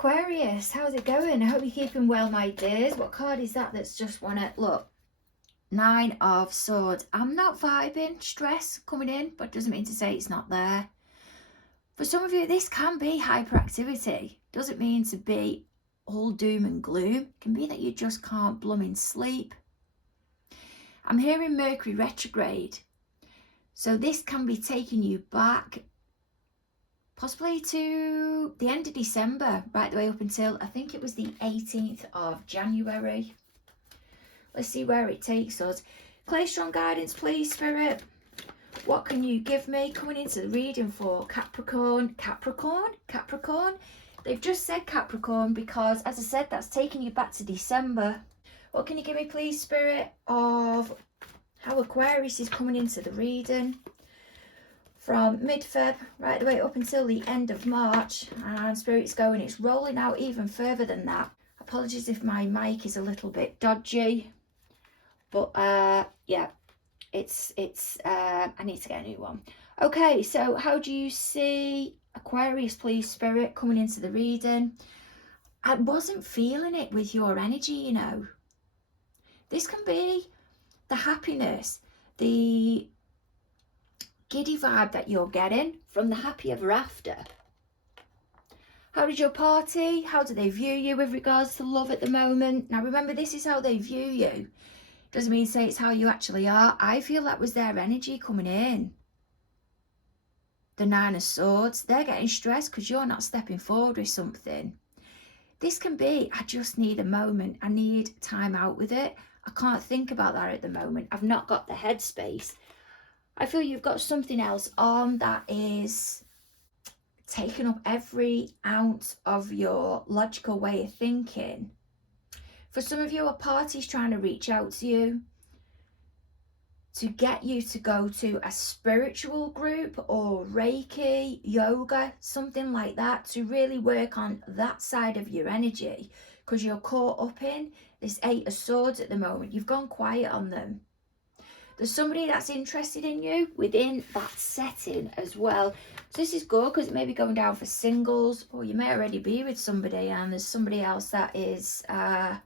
Aquarius, how's it going? I hope you're keeping well, my dears. What card is that that's just won it? Look, Nine of Swords. I'm not vibing, stress coming in, but doesn't mean to say it's not there. For some of you, this can be hyperactivity. Doesn't mean to be all doom and gloom. It can be that you just can't blooming sleep. I'm hearing Mercury retrograde. So this can be taking you back possibly to the end of December, right the way up until, I think it was the 18th of January. Let's see where it takes us. Clear, strong guidance, please, Spirit. What can you give me? Coming into the reading for Capricorn. Capricorn. They've just said Capricorn because, as I said, that's taking you back to December. What can you give me, please, Spirit, of how Aquarius is coming into the reading? From mid-Feb right the way up until the end of March, and Spirit's going, it's rolling out even further than that. Apologies if my mic is a little bit dodgy, but yeah, it's I need to get a new one. Okay, so how do you see Aquarius, please, Spirit, coming into the reading? I wasn't feeling it with your energy, you know. This can be the happiness, the giddy vibe that you're getting from the happy ever after. How did your party? How do they view you with regards to love at the moment? Now remember, this is how they view you. Doesn't mean to say it's how you actually are. I feel that was their energy coming in. The Nine of Swords. They're getting stressed because you're not stepping forward with something. This can be, I just need a moment. I need time out with it. I can't think about that at the moment. I've not got the headspace. I feel you've got something else on that is taking up every ounce of your logical way of thinking. For some of you, a party's trying to reach out to you to get you to go to a spiritual group or Reiki, yoga, something like that, to really work on that side of your energy, because you're caught up in this Eight of Swords at the moment. You've gone quiet on them. There's somebody that's interested in you within that setting as well. So this is good because it may be going down for singles, or you may already be with somebody and there's somebody else that is, well,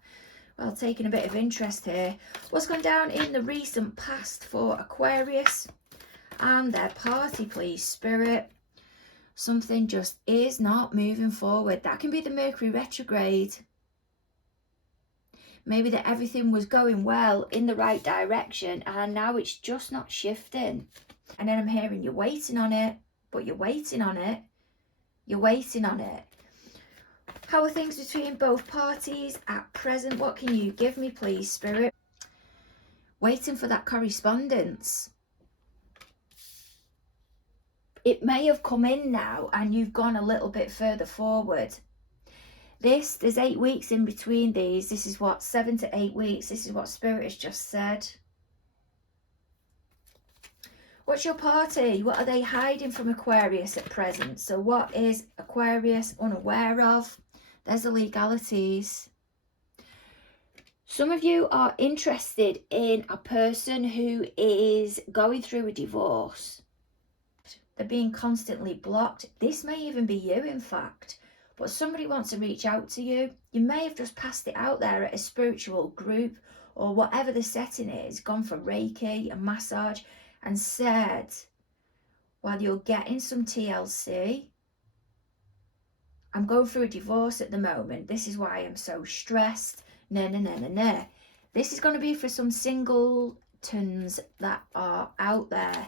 taking a bit of interest here. What's gone down in the recent past for Aquarius and their party, please, Spirit? Something just is not moving forward. That can be the Mercury retrograde. Maybe that everything was going well in the right direction and now it's just not shifting. And then I'm hearing you're waiting on it, but you're waiting on it. You're waiting on it. How are things between both parties at present? What can you give me, please, Spirit? Waiting for that correspondence. It may have come in now and you've gone a little bit further forward. There's 8 weeks in between these. This is what, 7 to 8 weeks. This is what Spirit has just said. What's your party? What are they hiding from Aquarius at present? So what is Aquarius unaware of? There's the legalities. Some of you are interested in a person who is going through a divorce. They're being constantly blocked. This may even be you, in fact. But somebody wants to reach out to you. You may have just passed it out there at a spiritual group or whatever the setting is, gone for Reiki, a massage, and said, while you're getting some TLC, I'm going through a divorce at the moment. This is why I'm so stressed. No. This is going to be for some singletons that are out there.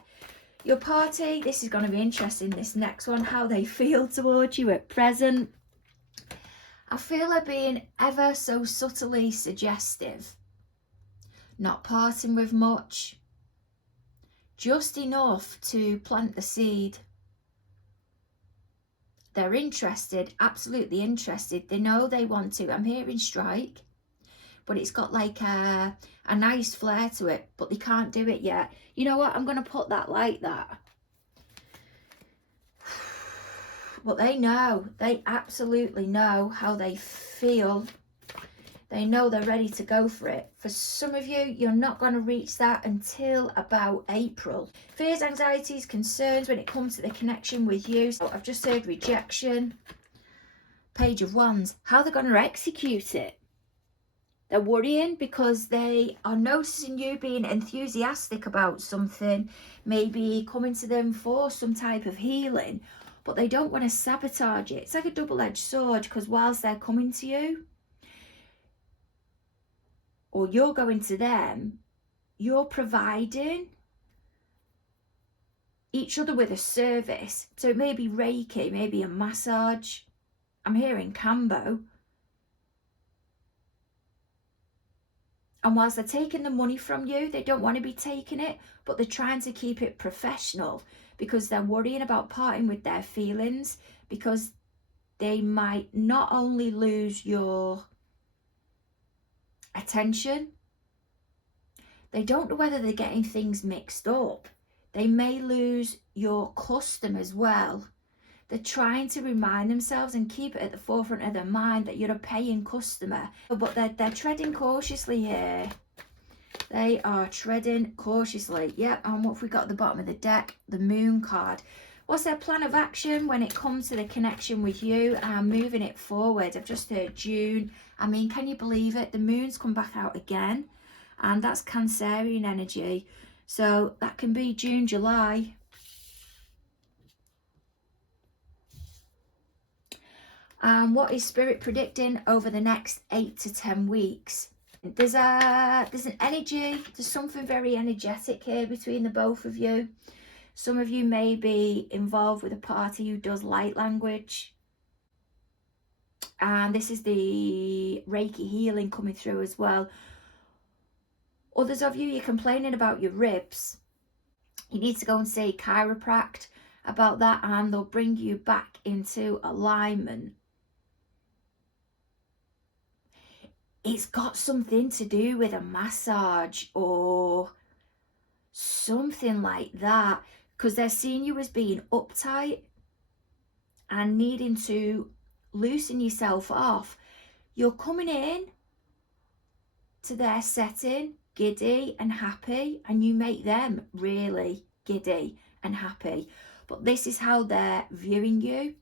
Your party, this is going to be interesting, this next one, how they feel towards you at present. I feel they're being ever so subtly suggestive. Not parting with much. Just enough to plant the seed. They're interested, absolutely interested. They know they want to. I'm hearing strike. But it's got like a nice flair to it, but they can't do it yet. You know what? I'm going to put that like that. But they know. They absolutely know how they feel. They know they're ready to go for it. For some of you, you're not going to reach that until about April. Fears, anxieties, concerns when it comes to the connection with you. So I've just heard rejection. Page of Wands. How they're going to execute it. They're worrying because they are noticing you being enthusiastic about something, maybe coming to them for some type of healing, but they don't want to sabotage it. It's like a double-edged sword, because whilst they're coming to you, or you're going to them, you're providing each other with a service. So it may be Reiki, maybe a massage. I'm hearing Cambo. And whilst they're taking the money from you, they don't want to be taking it, but they're trying to keep it professional because they're worrying about parting with their feelings, because they might not only lose your attention, they don't know whether they're getting things mixed up. They may lose your custom as well. They're trying to remind themselves and keep it at the forefront of their mind that you're a paying customer. But they're treading cautiously here. They are treading cautiously. Yep, and what have we got at the bottom of the deck? The Moon card. What's their plan of action when it comes to the connection with you and moving it forward? I've just heard June. I mean, can you believe it? The Moon's come back out again. And that's Cancerian energy. So that can be June, July. And what is Spirit predicting over the next 8 to 10 weeks? There's an energy, there's something very energetic here between the both of you. Some of you may be involved with a party who does light language. And this is the Reiki healing coming through as well. Others of you, you're complaining about your ribs. You need to go and see chiropractor about that, and they'll bring you back into alignment. It's got something to do with a massage or something like that, because they're seeing you as being uptight and needing to loosen yourself off. You're coming in to their setting giddy and happy, and you make them really giddy and happy. But this is how they're viewing you,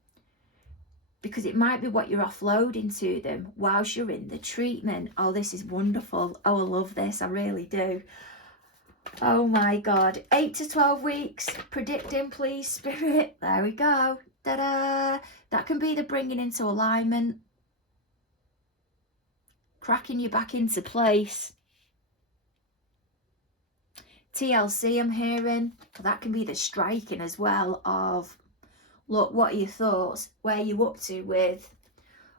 because it might be what you're offloading to them whilst you're in the treatment. Oh, this is wonderful. Oh, I love this. I really do. Oh my God. 8 to 12 weeks. Predicting, please, Spirit. There we go. Ta-da. That can be the bringing into alignment. Cracking you back into place. TLC, I'm hearing. That can be the striking as well of, look, what are your thoughts? Where are you up to with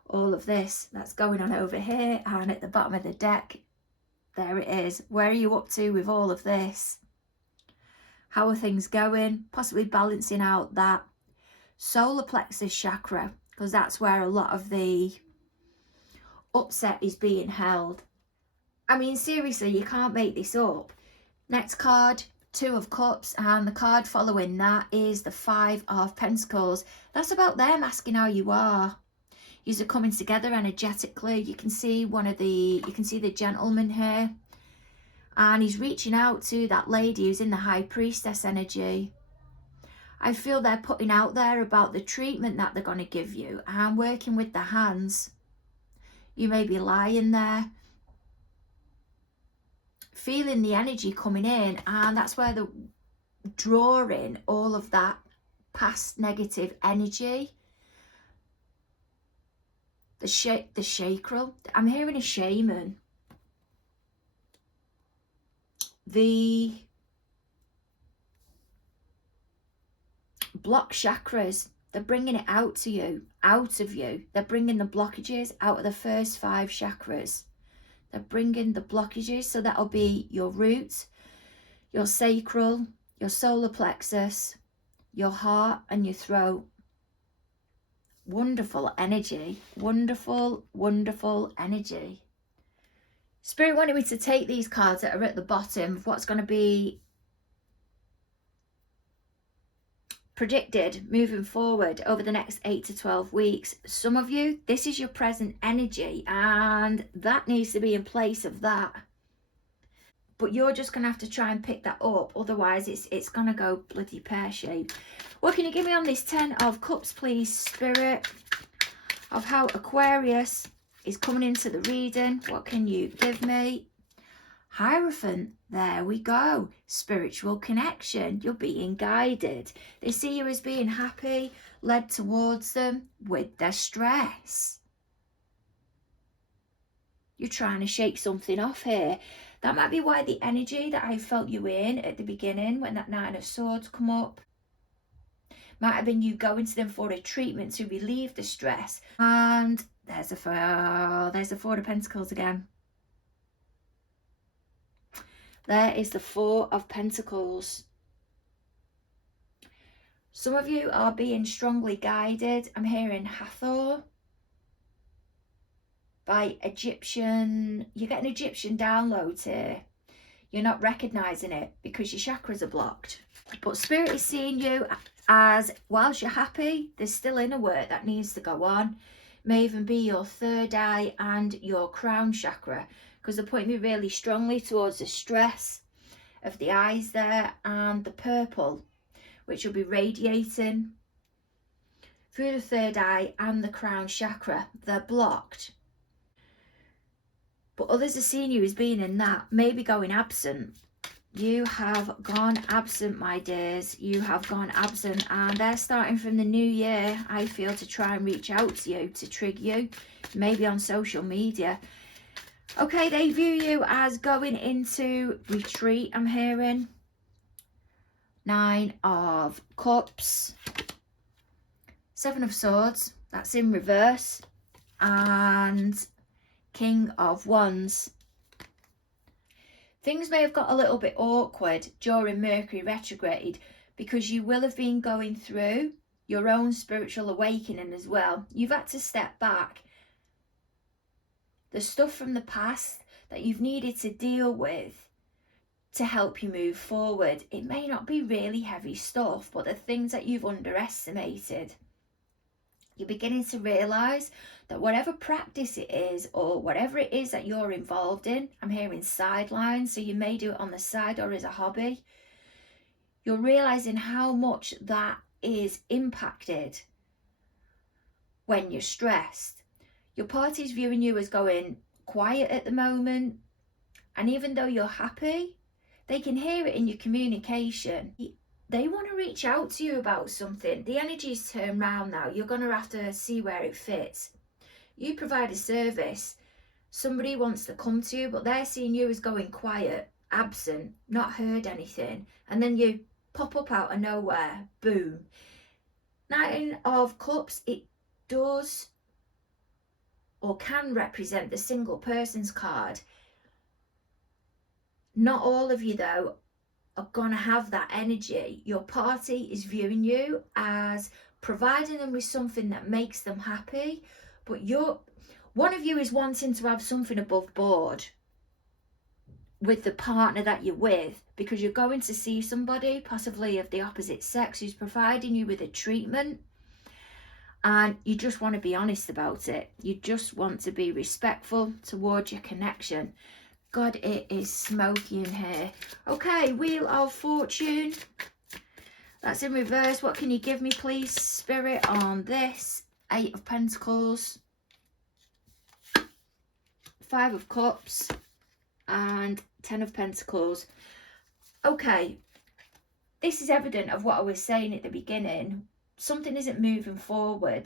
all of this that's going on over here? And at the bottom of the deck, there it is. Where are you up to with all of this? How are things going? Possibly balancing out that solar plexus chakra, because that's where a lot of the upset is being held. I mean, seriously, you can't make this up. Next card, 2 of Cups, and the card following that is the 5 of Pentacles. That's about them asking how you are. Yous are coming together energetically. You can see the gentleman here, and he's reaching out to that lady who's in the High Priestess energy. I feel they're putting out there about the treatment that they're going to give you and working with the hands. You may be lying there, feeling the energy coming in, and that's where they're drawing all of that past negative energy. The chakral. I'm hearing a shaman. The block chakras, they're bringing it out to you, out of you. They're bringing the blockages out of the first 5 chakras. They're bringing the blockages, so that'll be your root, your sacral, your solar plexus, your heart and your throat. Wonderful energy. Wonderful, wonderful energy. Spirit wanted me to take these cards that are at the bottom of what's going to be predicted moving forward over the next 8 to 12 weeks. Some of you, this is your present energy, and that needs to be in place of that. But you're just going to have to try and pick that up, otherwise it's going to go bloody pear-shaped. What can you give me on this 10 of Cups, please, Spirit? of how Aquarius is coming into the reading. What can you give me? Hierophant, there we go. Spiritual connection. You're being guided. They see you as being happy, led towards them with their stress. You're trying to shake something off here. That might be why the energy that I felt you in at the beginning when that Nine of Swords come up might have been you going to them for a treatment to relieve the stress. And there's the Four of Pentacles again. There is the Four of Pentacles. Some of you are being strongly guided. I'm hearing Hathor by Egyptian. You get an Egyptian download here. You're not recognizing it because your chakras are blocked. But Spirit is seeing you as, whilst you're happy, there's still inner work that needs to go on. May even be your third eye and your crown chakra, because they're pointing me really strongly towards the stress of the eyes there and the purple, which will be radiating through the third eye and the crown chakra. They're blocked. But others are seeing you as being in that, maybe going absent. You have gone absent, my dears. You have gone absent, and they're starting from the new year, I feel, to try and reach out to you, to trigger you, maybe on social media. Okay, they view you as going into retreat, I'm hearing. Nine of Cups. Seven of Swords, that's in reverse. And King of Wands. Things may have got a little bit awkward during Mercury retrograde because you will have been going through your own spiritual awakening as well. You've had to step back. The stuff from the past that you've needed to deal with to help you move forward. It may not be really heavy stuff, but the things that you've underestimated. You're beginning to realise that whatever practice it is or whatever it is that you're involved in, I'm hearing sidelines, so you may do it on the side or as a hobby. You're realising how much that is impacted when you're stressed. Your party's viewing you as going quiet at the moment, and even though you're happy, they can hear it in your communication. They want to reach out to you about something. The energy's turned round now. You're going to have to see where it fits. You provide a service. Somebody wants to come to you, but they're seeing you as going quiet, absent, not heard anything. And then you pop up out of nowhere. Boom. Nine of Cups, it does or can represent the single person's card. Not all of you, though, are going to have that energy. Your party is viewing you as providing them with something that makes them happy, but one of you is wanting to have something above board with the partner that you're with, because you're going to see somebody, possibly of the opposite sex, who's providing you with a treatment, and you just want to be honest about it. You just want to be respectful towards your connection. God, it is smoky in here. Okay, Wheel of Fortune. That's in reverse. What can you give me, please, Spirit, on this? Eight of Pentacles. Five of Cups. And 10 of Pentacles. Okay, this is evident of what I was saying at the beginning. Something isn't moving forward.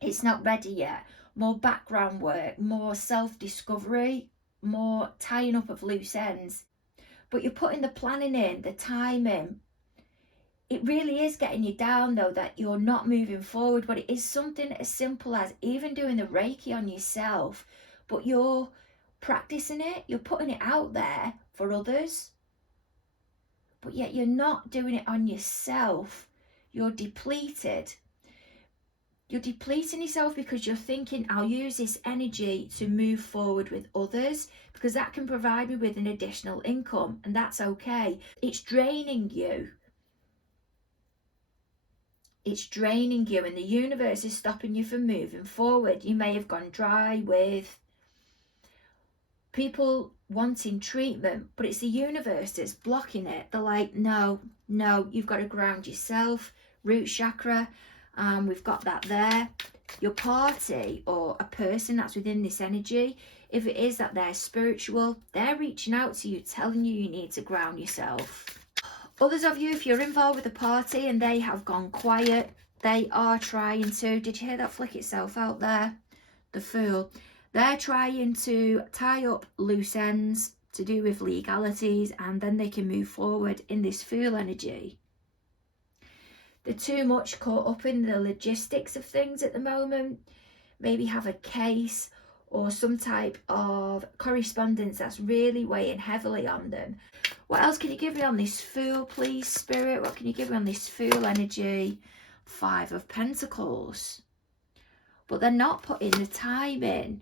It's not ready yet. More background work, more self-discovery, more tying up of loose ends. But you're putting the planning in, the time in. It really is getting you down, though, that you're not moving forward. But it is something as simple as even doing the Reiki on yourself, but you're practicing it, you're putting it out there for others, but yet you're not doing it on yourself. You're depleted. You're depleting yourself because you're thinking, I'll use this energy to move forward with others because that can provide me with an additional income, and that's okay. It's draining you. It's draining you, and the universe is stopping you from moving forward. You may have gone dry with people wanting treatment, but it's the universe that's blocking it. They're like, no, you've got to ground yourself. Root chakra. We've got that there. your party or a person that's within this energy, if it is that they're spiritual, they're reaching out to you, telling you you need to ground yourself. Others of you, if you're involved with a party and they have gone quiet, they are trying to, did you hear that flick itself out there? The Fool. They're trying to tie up loose ends to do with legalities, and then they can move forward in this Fool energy. They're too much caught up in the logistics of things at the moment. Maybe have a case or some type of correspondence that's really weighing heavily on them. What else can you give me on this Fool, please, Spirit? What can you give me on this Fool energy? 5 of Pentacles. But they're not putting the time in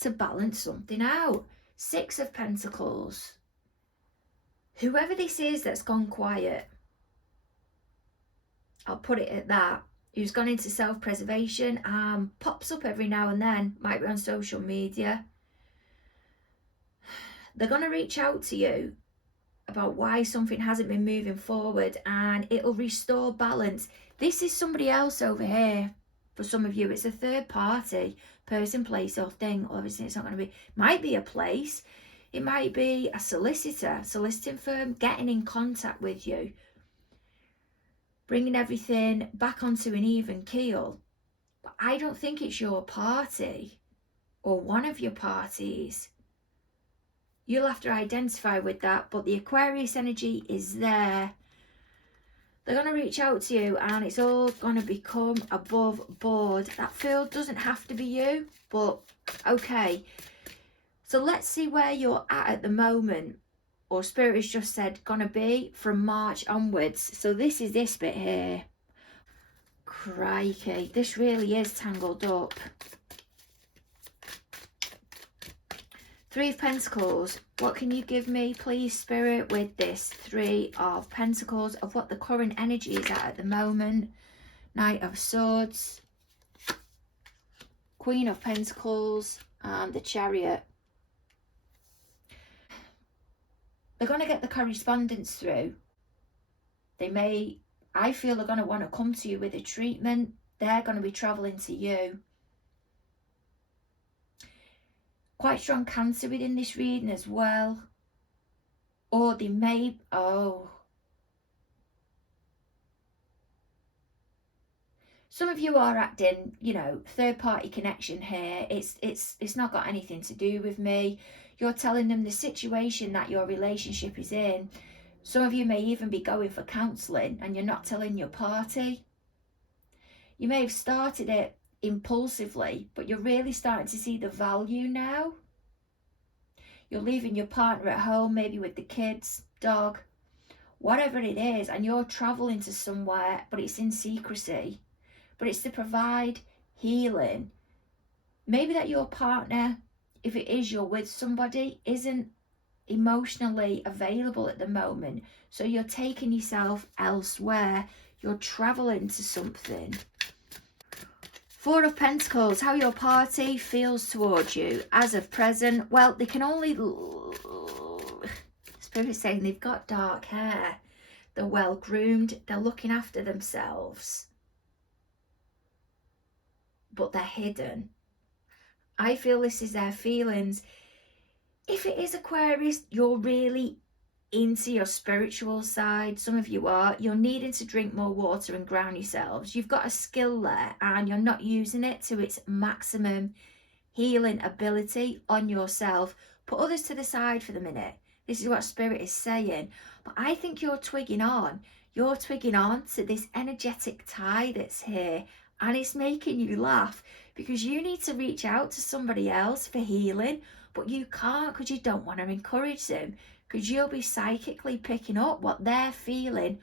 to balance something out. 6 of Pentacles. Whoever this is that's gone quiet, I'll put it at that, who's gone into self-preservation, pops up every now and then, might be on social media. They're going to reach out to you about why something hasn't been moving forward, and it'll restore balance. This is somebody else over here. For some of you, it's a third party, person, place or thing. Obviously, it's not going to be, might be a place. It might be a soliciting firm getting in contact with you, bringing everything back onto an even keel. But I don't think it's your party or one of your parties. You'll have to identify with that, but the Aquarius energy is there. They're going to reach out to you and it's all going to become above board. That Fool doesn't have to be you, but okay. So let's see where you're at the moment, or Spirit has just said going to be from March onwards. So this is this bit here. Crikey, this really is tangled up. 3 of Pentacles. What can you give me, please, Spirit, with this 3 of Pentacles, of what the current energy is at the moment? Knight of Swords, Queen of Pentacles, and the Chariot. They're going to get the correspondence through. They may, I feel they're going to want to come to you with a treatment. They're going to be travelling to you. Quite strong Cancer within this reading as well. Or they may, some of you are acting, you know, third party connection here. It's not got anything to do with me. You're telling them the situation that your relationship is in. Some of you may even be going for counselling and you're not telling your party. You may have started it impulsively, but you're really starting to see the value now. You're leaving your partner at home, maybe with the kids, dog, whatever it is, and you're traveling to somewhere, but it's in secrecy. But it's to provide healing. Maybe that your partner, if it is you're with somebody, isn't emotionally available at the moment, so you're taking yourself elsewhere. You're traveling to something. 4 of Pentacles, how your party feels towards you as of present. Well, they can only, Spirit's saying they've got dark hair, they're well groomed, they're looking after themselves, but they're hidden. I feel this is their feelings. If it is Aquarius, you're really into your spiritual side. Some of you are. You're needing to drink more water and ground yourselves. You've got a skill there and you're not using it to its maximum healing ability on yourself. Put others to the side for the minute. This is what Spirit is saying. But I think you're twigging on. You're twigging on to this energetic tie that's here, and it's making you laugh because you need to reach out to somebody else for healing, but you can't because you don't want to encourage them, because you'll be psychically picking up what they're feeling.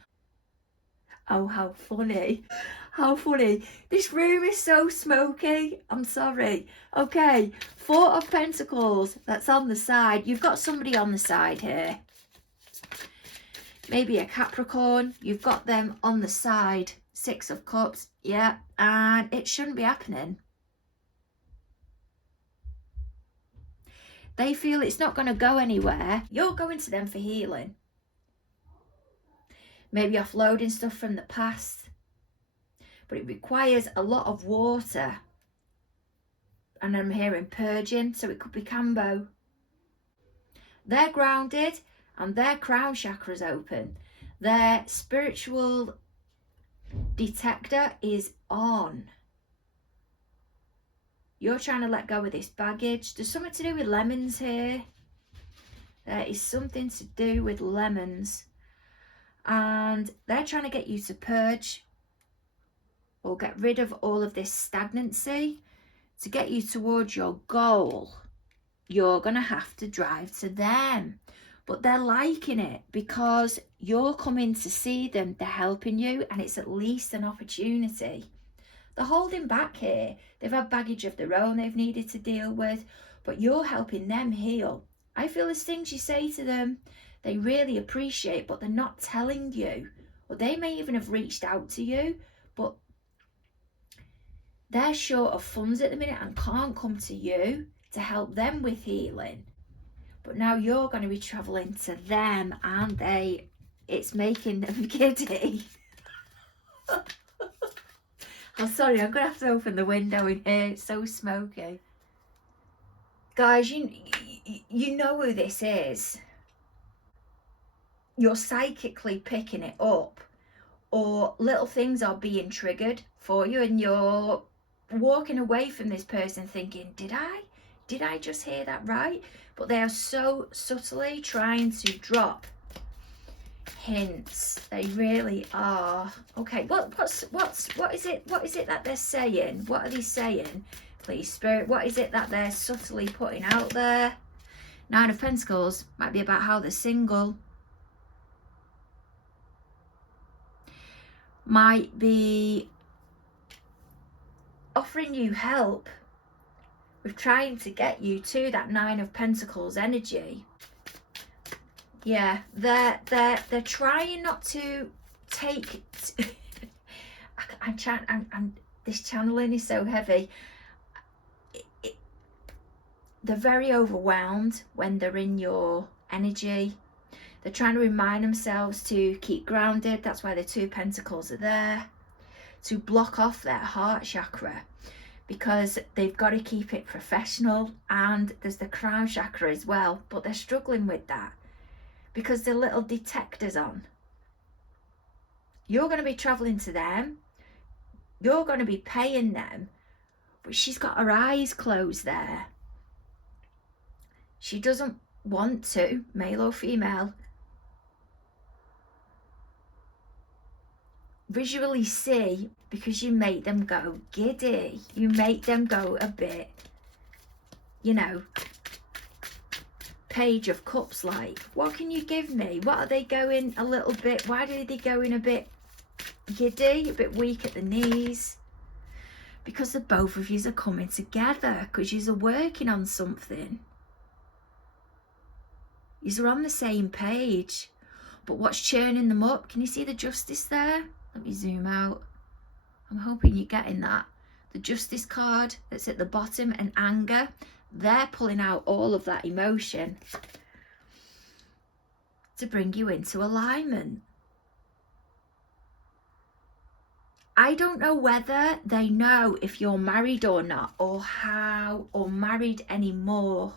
Oh, how funny. How funny. This room is so smoky. I'm sorry. Okay, 4 of Pentacles. That's on the side. You've got somebody on the side here. Maybe a Capricorn. You've got them on the side. 6 of Cups. Yeah, and it shouldn't be happening. They feel it's not going to go anywhere. You're going to them for healing. Maybe offloading stuff from the past. but it requires a lot of water. And I'm hearing purging, so it could be Cambo. They're grounded and their crown chakra's open. Their spiritual detector is on. You're trying to let go of this baggage. There's something to do with lemons here. There is something to do with lemons. And they're trying to get you to purge or get rid of all of this stagnancy to get you towards your goal. You're going to have to drive to them. But they're liking it because you're coming to see them. They're helping you, and it's at least an opportunity. They're holding back here. They've had baggage of their own they've needed to deal with, but you're helping them heal. I feel there's things you say to them they really appreciate, but they're not telling you. Or they may even have reached out to you, but they're short of funds at the minute and can't come to you to help them with healing. But now you're going to be travelling to them, and it's making them giddy. I'm sorry, I'm going to have to open the window in here. It's so smoky. Guys, you know who this is. You're psychically picking it up, or little things are being triggered for you, and you're walking away from this person thinking, did I just hear that right? But they are so subtly trying to drop hints. They really are. Okay, what is it that they're saying? What are they saying? Please, Spirit, what is it that they're subtly putting out there? 9 of Pentacles might be about how they're single. Might be offering you help with trying to get you to that 9 of Pentacles energy. Yeah, they're trying not to take. I'm this channeling is so heavy. They're very overwhelmed when they're in your energy. They're trying to remind themselves to keep grounded. That's why the 2 of Pentacles are there. To block off their heart chakra, because they've got to keep it professional. And there's the crown chakra as well, but they're struggling with that because the little detector's on. You're going to be traveling to them. You're going to be paying them, but she's got her eyes closed there. She doesn't want to, male or female, visually see, because you make them go giddy. You make them go a bit, you know, Page of Cups like. What can you give me? What are they going a little bit? Why are they going a bit giddy, a bit weak at the knees? Because the both of you are coming together, because you are working on something. You are on the same page. But what's churning them up? Can you see the Justice there? Let me zoom out. I'm hoping you're getting that. The Justice card that's at the bottom, and anger. They're pulling out all of that emotion to bring you into alignment. I don't know whether they know if you're married or not, or how, or married anymore.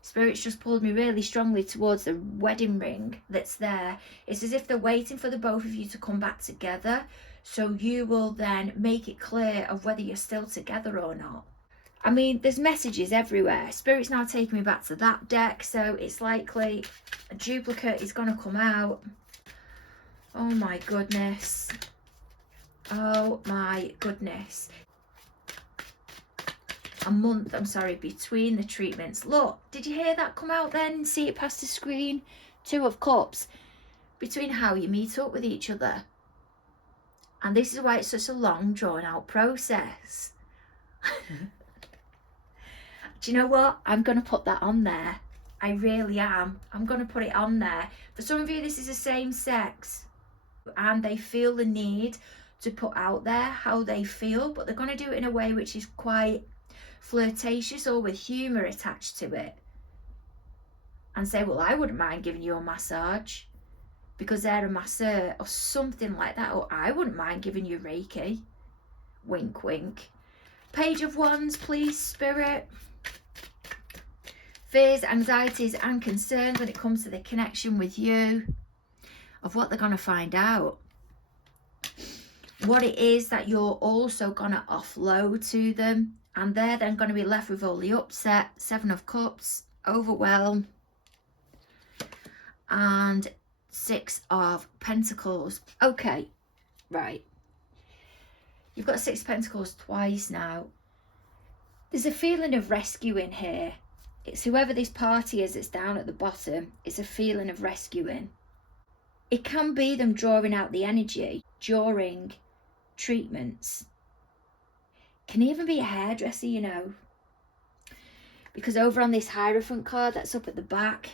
Spirit's just pulled me really strongly towards the wedding ring that's there. It's as if they're waiting for the both of you to come back together, so you will then make it clear of whether you're still together or not. I mean, there's messages everywhere. Spirit's now taking me back to that deck, so it's likely a duplicate is going to come out. Oh my goodness. Oh my goodness. A month, I'm sorry, between the treatments. Look, did you hear that come out then? See it past the screen? 2 of Cups. Between how you meet up with each other. And this is why it's such a long, drawn out process. Do you know what? I'm going to put that on there. I really am. I'm going to put it on there. For some of you, this is the same sex. And they feel the need to put out there how they feel. But they're going to do it in a way which is quite flirtatious or with humour attached to it. And say, well, I wouldn't mind giving you a massage because they're a masseur or something like that. Or I wouldn't mind giving you Reiki. Wink, wink. Page of Wands, please, Spirit. Fears, anxieties and concerns when it comes to the connection with you, of what they're going to find out. What it is that you're also going to offload to them. And they're then going to be left with all the upset, 7 of Cups, overwhelm, and 6 of Pentacles. Okay, right. You've got 6 Pentacles twice now. There's a feeling of rescuing here. It's whoever this party is that's down at the bottom. It's a feeling of rescuing. It can be them drawing out the energy during treatments. Can even be a hairdresser, you know. Because over on this Hierophant card that's up at the back,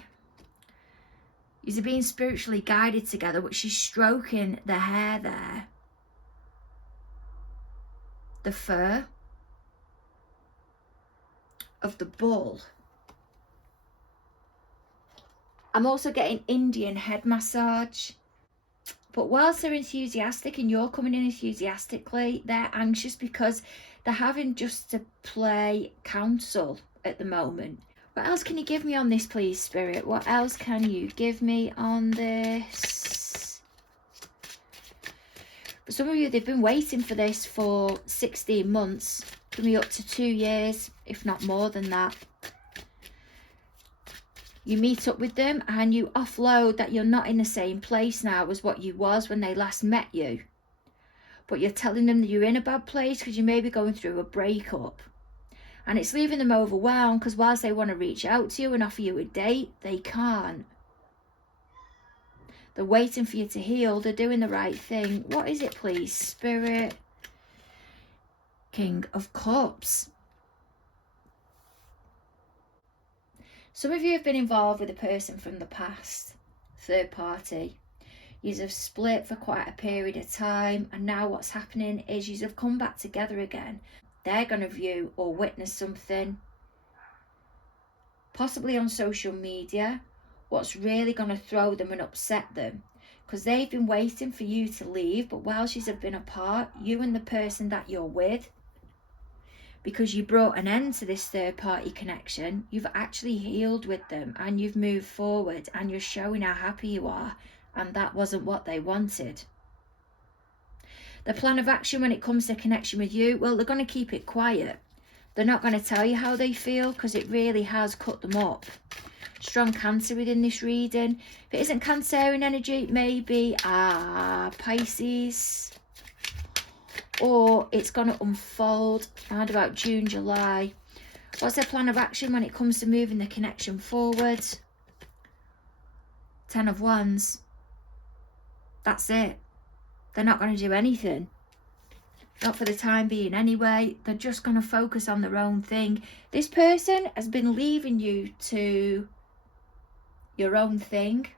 you're being spiritually guided together, but she's stroking the hair there. The fur of the bull. I'm also getting Indian head massage. But whilst they're enthusiastic and you're coming in enthusiastically, they're anxious because they're having just to play counsel at the moment. What else can you give me on this, please, Spirit? What else can you give me on this? For some of you, they've been waiting for this for 16 months. Could be up to 2 years, if not more than that. You meet up with them and you offload that you're not in the same place now as what you was when they last met you. But you're telling them that you're in a bad place because you may be going through a breakup. And it's leaving them overwhelmed because whilst they want to reach out to you and offer you a date, they can't. They're waiting for you to heal. They're doing the right thing. What is it, please, Spirit? King of Cups. Some of you have been involved with a person from the past, third party. You have split for quite a period of time, and now what's happening is you have come back together again. They're going to view or witness something, possibly on social media, what's really going to throw them and upset them. Because they've been waiting for you to leave, but while she's been apart, you and the person that you're with, because you brought an end to this third party connection, you've actually healed with them and you've moved forward and you're showing how happy you are, and that wasn't what they wanted. The plan of action when it comes to connection with you, well, they're going to keep it quiet. They're not going to tell you how they feel because it really has cut them up. Strong Cancer within this reading. If it isn't Cancerian energy, maybe Pisces. Or it's going to unfold around about June, July. What's their plan of action when it comes to moving the connection forward? 10 of Wands. That's it. They're not going to do anything. Not for the time being anyway. They're just going to focus on their own thing. This person has been leaving you to your own thing.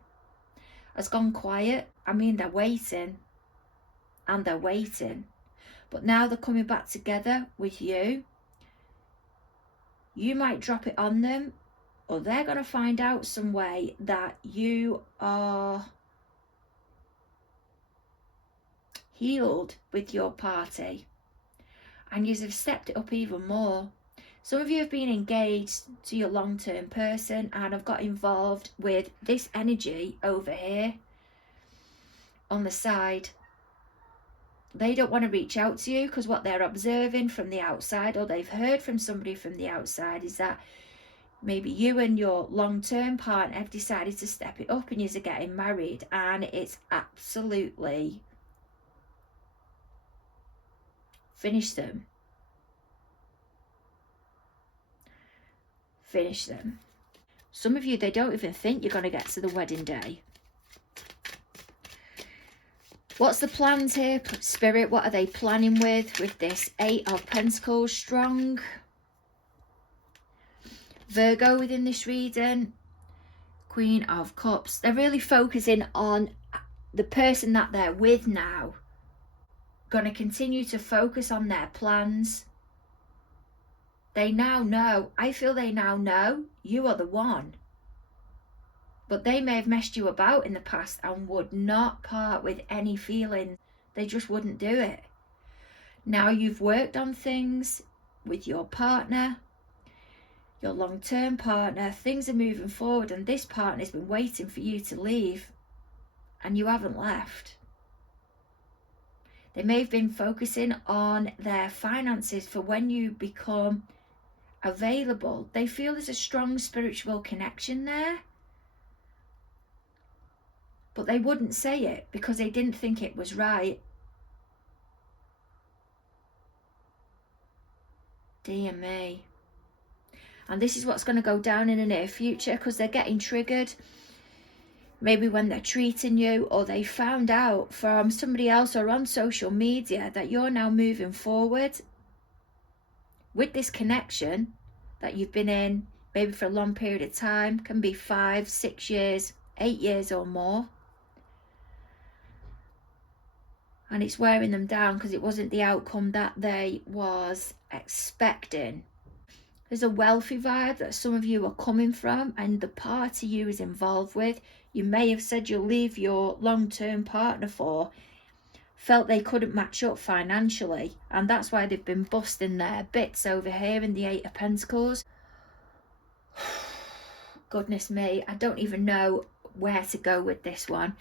Has gone quiet. I mean, they're waiting. And they're waiting. But now they're coming back together with you. You might drop it on them, or they're going to find out some way that you are healed with your party. And you have stepped it up even more. Some of you have been engaged to your long-term person and have got involved with this energy over here on the side. They don't want to reach out to you because what they're observing from the outside, or they've heard from somebody from the outside, is that maybe you and your long-term partner have decided to step it up and you're getting married, and it's absolutely finished them. Finish them. Some of you, they don't even think you're going to get to the wedding day. What's the plans here, Spirit? What are they planning with this 8 of Pentacles? Strong Virgo within this reading. Queen of Cups. They're really focusing on the person that they're with now. Going to continue to focus on their plans. They now know. I feel they now know you are the one. But they may have messed you about in the past and would not part with any feeling. They just wouldn't do it. Now you've worked on things with your partner, your long-term partner, things are moving forward, and this partner's been waiting for you to leave and you haven't left. They may have been focusing on their finances for when you become available. They feel there's a strong spiritual connection there, but they wouldn't say it because they didn't think it was right. Dear me. And this is what's going to go down in the near future, because they're getting triggered. Maybe when they're treating you, or they found out from somebody else or on social media that you're now moving forward with this connection that you've been in maybe for a long period of time. Can be 5, 6 years, 8 years or more. And it's wearing them down because it wasn't the outcome that they was expecting. There's a wealthy vibe that some of you are coming from, and the party you is involved with, you may have said you'll leave your long-term partner for, felt they couldn't match up financially, and that's why they've been busting their bits over here in the 8 of Pentacles. Goodness me, I don't even know where to go with this one.